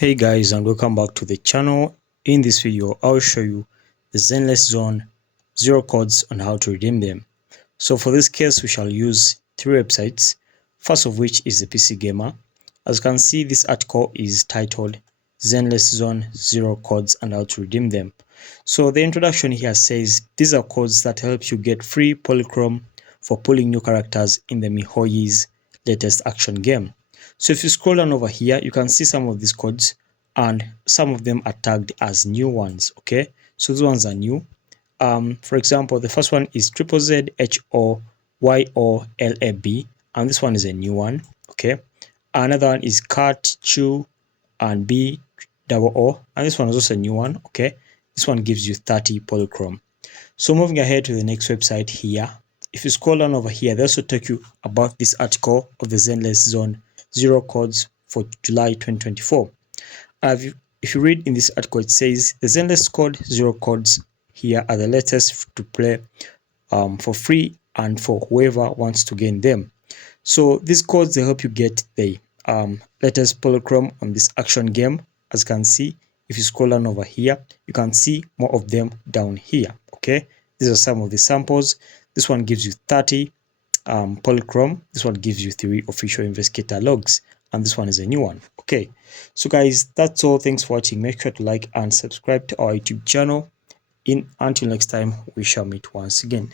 Hey guys, and welcome back to the channel. In this video I'll show you the Zenless Zone 0 codes on how to redeem them. So for this case we shall use three websites, first of which is the PC Gamer. As you can see, this article is titled Zenless Zone 0 codes and how to redeem them. So the introduction here says these are codes that help you get free polychrome for pulling new characters in the MiHoYo's latest action game. So if you scroll down over here, you can see some of these codes and some of them are tagged as new ones. Okay, so these ones are new. For example, the first one is ZZHOYOLAB, and this one is a new one. Okay, another one is cat chew and BOO, and this one is also a new one. Okay, this one gives you 30 polychrome. So moving ahead to the next website here, if you scroll down over here, they also take you about this article of the Zenless Zone 0 codes for July 2024. If you read in this article, it says the Zenless code 0 codes here are the latest to play for free and for whoever wants to gain them. So these codes, they help you get the latest polychrome on this action game. As you can see, if you scroll down over here, you can see more of them down here. Okay, these are some of the samples. This one gives you 30 polychrome. This one gives you 3 official investigator logs, and this one is a new one. Okay, so guys, that's all. Thanks for watching. Make sure to like and subscribe to our YouTube channel. Until next time, we shall meet once again.